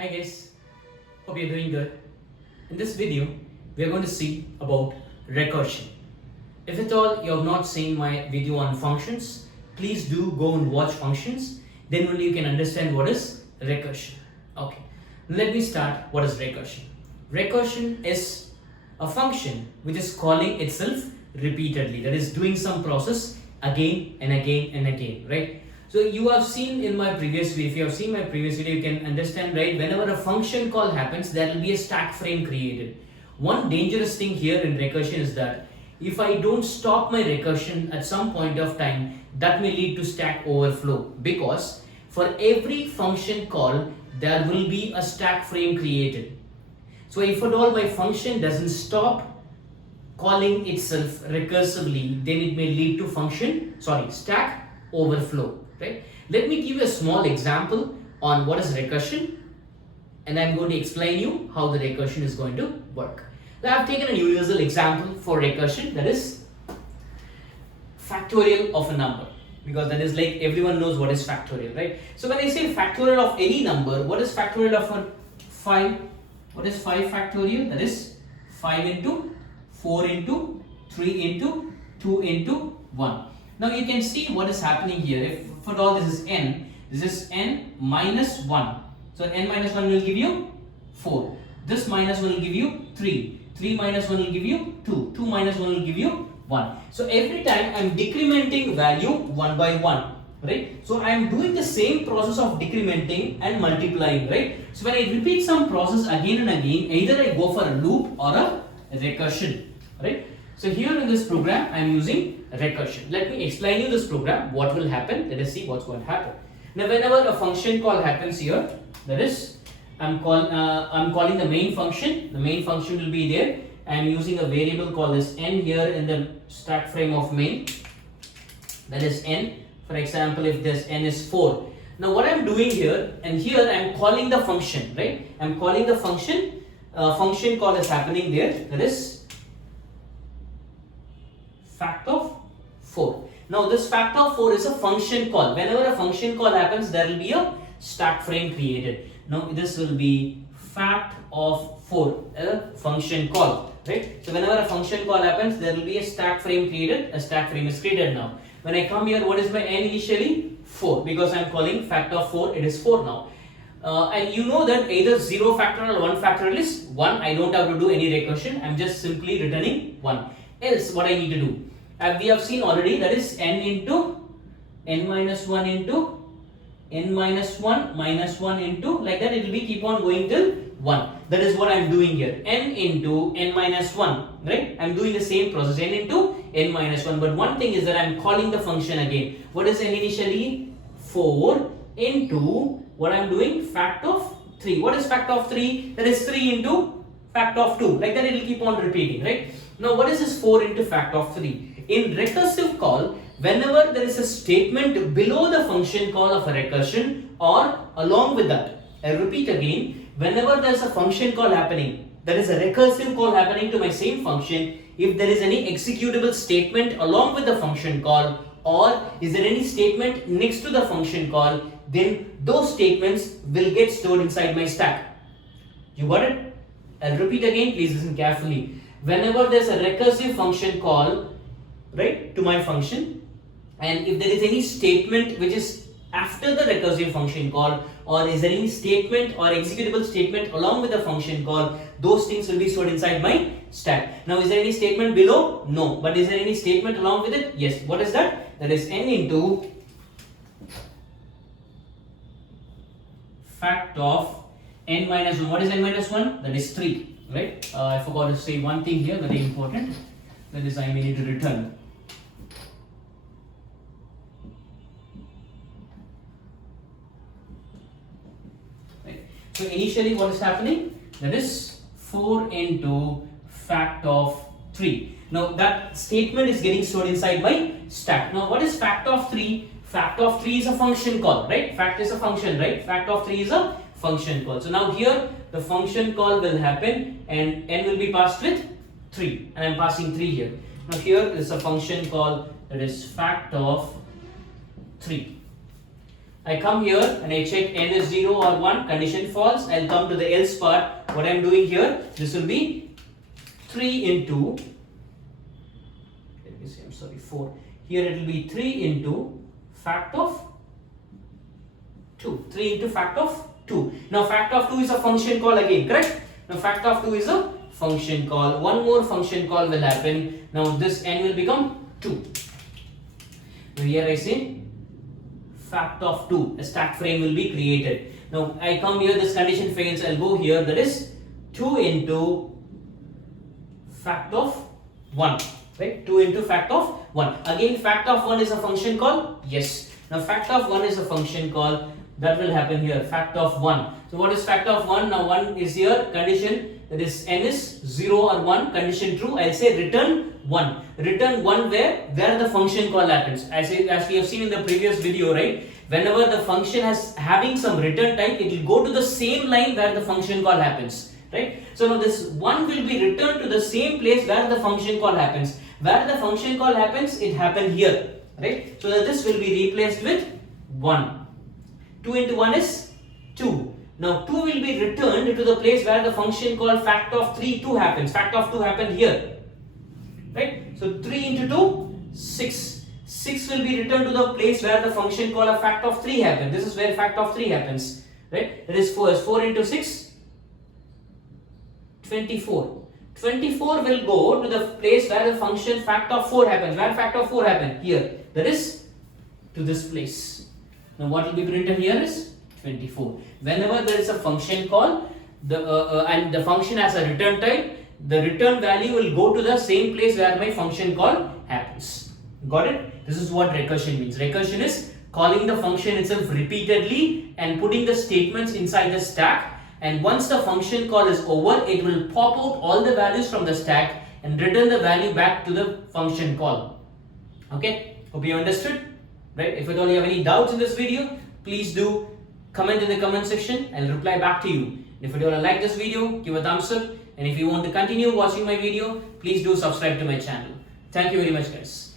Hi guys, hope you're doing good. In this video, we are going to see about recursion. If at all you have not seen my video on functions, please do go and watch functions. Then only you can understand what is recursion. Okay, let me start. What is recursion? Recursion is a function which is calling itself repeatedly. That is doing some process again and again and again, right? So you have seen in my previous video, if you have seen my previous video, you can understand, right? Whenever a function call happens, there will be a stack frame created. One dangerous thing here in recursion is that if I don't stop my recursion at some point of time, that may lead to stack overflow, because for every function call, there will be a stack frame created. So if at all my function doesn't stop calling itself recursively, then it may lead to stack overflow. Right? Let me give you a small example on what is recursion, and I'm going to explain you how the recursion is going to work. Now I've taken a universal example for recursion, that is factorial of a number, because that is like everyone knows what is factorial, right? So when I say factorial of any number, what is factorial of a 5? What is 5 factorial? That is 5 into 4 into 3 into 2 into 1. Now you can see what is happening here. If for all this is n minus 1. So n minus 1 will give you 4. This minus 1 will give you 3. 3 minus 1 will give you 2. 2 minus 1 will give you 1. So every time I am decrementing value 1 by 1. Right? So I am doing the same process of decrementing and multiplying. Right? So when I repeat some process again and again, either I go for a loop or a recursion. Right? So here in this program, I am using recursion. Let me explain you this program. What will happen? Let us see what's going to happen. Now, whenever a function call happens here, that is, I'm calling the main function. The main function will be there. I am using a variable called as n here in the stack frame of main. That is n. For example, if this n is 4. Now, what I'm doing here, and here I'm calling the function, right? I'm calling the function. Function call is happening there. That is fact of 4. Now this fact of 4 is a function call. Whenever a function call happens, there will be a stack frame created. Now this will be fact of 4, a function call, right? So whenever a function call happens, there will be a stack frame created. A stack frame is created now. When I come here, what is my n initially? 4, because I am calling fact of 4, it is 4 now. And you know that either 0 factorial or 1 factorial is 1. I don't have to do any recursion. I am just simply returning 1. Else, what I need to do? We have seen already, that is n into n minus 1 into n minus 1 minus 1 into, like that it will be keep on going till 1. That is what I am doing here. N into n minus 1, right? I am doing the same process, n into n minus 1. But one thing is that I am calling the function again. What is n initially? 4 into, what I am doing? Fact of 3. What is fact of 3? That is 3 into fact of 2. Like that it will keep on repeating, right? Now what is this 4 into fact of 3? In recursive call, whenever there is a statement below the function call of a recursion or along with that, I repeat again, whenever there is a function call happening, there is a recursive call happening to my same function, if there is any executable statement along with the function call, or is there any statement next to the function call, then those statements will get stored inside my stack. You got it? I'll repeat again, please listen carefully. Whenever there is a recursive function call, right, to my function, and if there is any statement which is after the recursive function call, or is there any statement or executable statement along with the function call, those things will be stored inside my stack. Now, is there any statement below? No. But is there any statement along with it? Yes. What is that? That is n into fact of n minus 1. What is n minus 1? That is 3. Right? I forgot to say one thing here, very important. That is, I may need to return. Right. So initially, what is happening? That is 4 into fact of 3. Now that statement is getting stored inside my stack. Now what is fact of 3? Fact of 3 is a function call, right? Fact is a function, right? Fact of 3 is a function call. So now here the function call will happen and n will be passed with 3, and I am passing 3 here. Now here is a function call, that is fact of 3. I come here and I check n is 0 or 1, condition false. I'll come to the else part. What I'm doing here, this will be 3 into, let me see, I'm sorry, 4. Here it will be 3 into fact of 2. 3 into fact of 2. Now fact of 2 is a function call again, correct? Now fact of 2 is a function call. One more function call will happen. Now this n will become 2. Now here I say fact of 2, a stack frame will be created. Now I come here, this condition fails, I'll go here, that is 2 into fact of 1, right? 2 into fact of 1. Again, fact of 1 is a function call? Yes. Now fact of 1 is a function call, that will happen here, fact of 1. So what is fact of 1? Now 1 is here, condition, that is n is 0 or 1, condition true, I'll say return 1. Return 1 where the function call happens. As we have seen in the previous video, right? Whenever the function has having some return type, it will go to the same line where the function call happens, right? So now this 1 will be returned to the same place where the function call happens. Where the function call happens, it happened here, right? So that this will be replaced with 1. 2 into 1 is 2. Now 2 will be returned to the place where the function called fact of 3, 2 happens. Fact of 2 happened here, right? So 3 into 2, 6. 6 will be returned to the place where the function called a fact of 3 happens. This is where fact of 3 happens, right? That is 4. 4 into 6, 24. 24 will go to the place where the function fact of 4 happens. Where fact of 4 happens? Here. That is to this place. Now what will be printed here is 24. Whenever there is a function call, and the function has a return type, the return value will go to the same place where my function call happens. Got it? This is what recursion means. Recursion is calling the function itself repeatedly and putting the statements inside the stack. And once the function call is over, it will pop out all the values from the stack and return the value back to the function call. Okay? Hope you understood. Right? If at all you have any doubts in this video, please do comment in the comment section. I'll reply back to you. And if at all you like this video, give a thumbs up. And if you want to continue watching my video, please do subscribe to my channel. Thank you very much, guys.